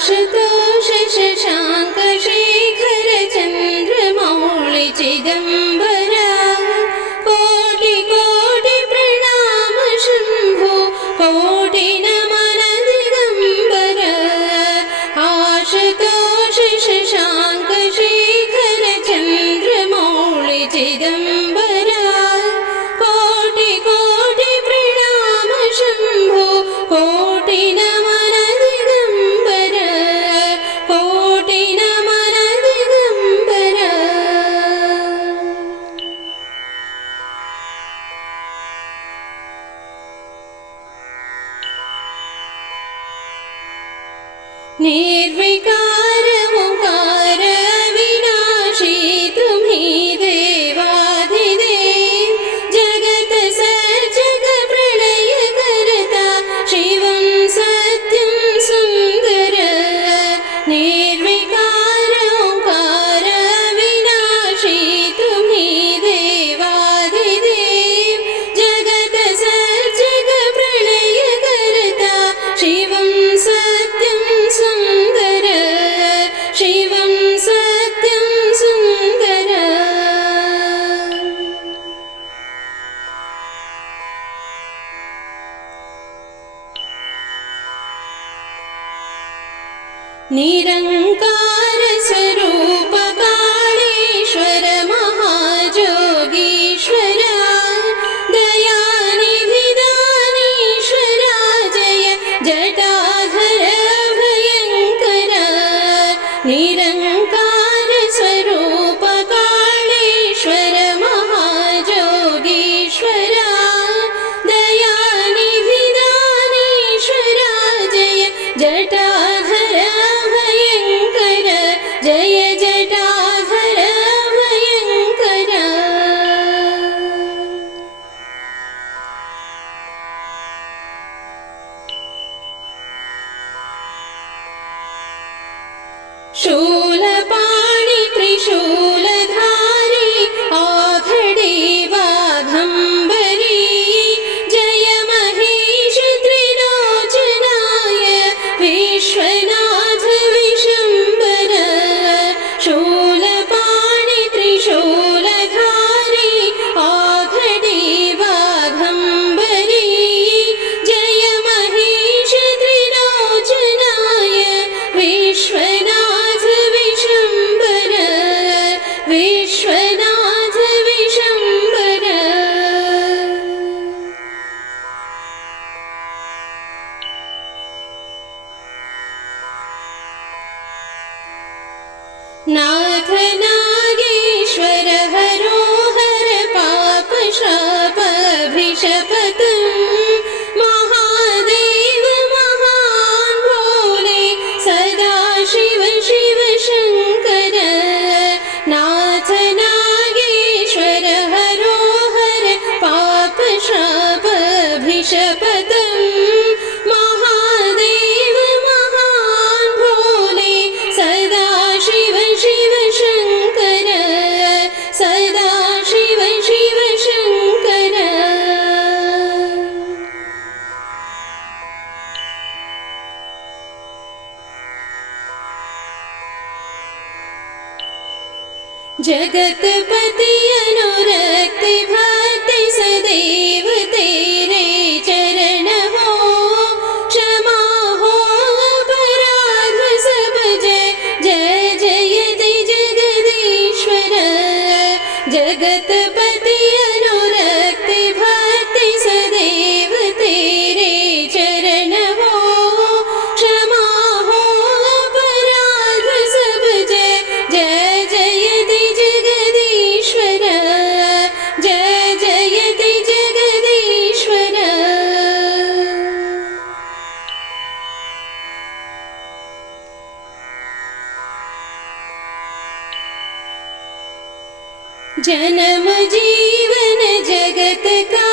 आशुतोष शशांक शेखर चंद्रमौळि चिदंबर कोटि कोटि प्रणाम शंभो कोटि नमन दिगंबर आशुतोष शशांक शेखर चंद्रमौळि चिदंबर कोटि कोटि प्रणाम शंभो कोटि नमन दिगंबर कोटि नमन दिगंबर निर्विकार ओंकार अविनाशी तुम्ही देवाधिदेव जगत सर्जक प्रलय करता शिवं सत्यं सुंदर निर्विकार ओंकार अविनाशी तुम्ही देवाधिदेव जगत सर्जक प्रलय करता शिवं सत्यं सुंदर शिवं सत्यं सुंदर निरंकार स्वरूप कालेश्वर महाजोगीश्वर दयानिधि दानीश्वर जय जटाधर भयंकर निरंकार स्वरूप कालेश्वर महाजोगीश्वर दयानिधि दानीश्वर जय जटाधर भयंकर जय जटाधर भयंकर शूलपाणि त्रिशूलधारी आघडे वाघंबरी जय महेश त्रिलोचनाय विश्वनाथ विशंबर शूलपाणि त्रिशूलधारी आघडे वाघंबरी जय महेश त्रिलोचनाय विश्वनाथ विशंबर विश्वनाथ विशंबर नाथ नागेश्वर हरोहर पाप शाप अभिशपतम् महादेव महान भोले सदा शिव शिव शंकर नाथ नागेश्वर हरोहर पाप शाप अभिशपतम् महादेव महान भोले सदा शिव शिव शंकर सदा शिव शिव शंकर जगतपति अनुरक्त भक्त सदैव तेरे चरण हो क्षमा हो अपराध सब जय जय जयति जगदीश्वर जगतपति अनुरक्त भक्त सदैव तेरे चरण हो क्षमा हो अपराध सब जय जय जयति जगदीश्वर जय जयति जगदीश्वर जन्म जीवन जगत का